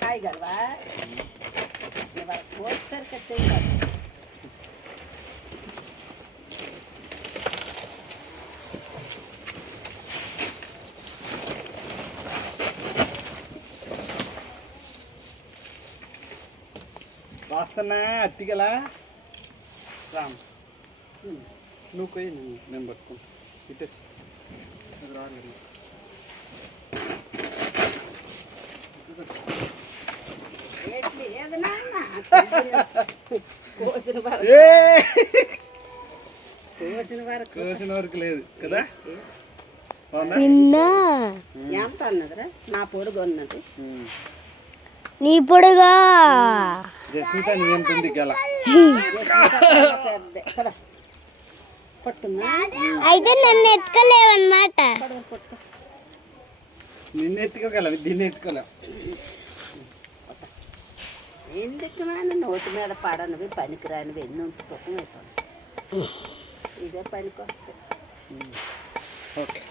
కాయగలవా ఇవాళ కోసేసరికి వాస్తున్నా అత్తిగలా రామ్ నువ్వు పోయి నేను పట్టుకుంటా ఇటు వచ్చి రాలేదు కోసిన వరకు కోసిన వరకు కోసిన వరకు లేదు కదా ఎంత అన్నదిరా నా పొడుగు. ఉన్నది నీ పొడుగా జస్మిత నీ ఎంత ఉంది గల అయితే నన్ను ఎత్తుకోలేవన్నమాట. నిన్ను ఎత్తుకోగలవు దీన్ని ఎత్తుకోలేవు ఎందుకు నాన్న? నోటి మీద పడనివి పనికిరానివి ఎన్ని ఉంటే సుఖం అవుతుంది ఇదే పనికి వస్తాయి. ఓకే.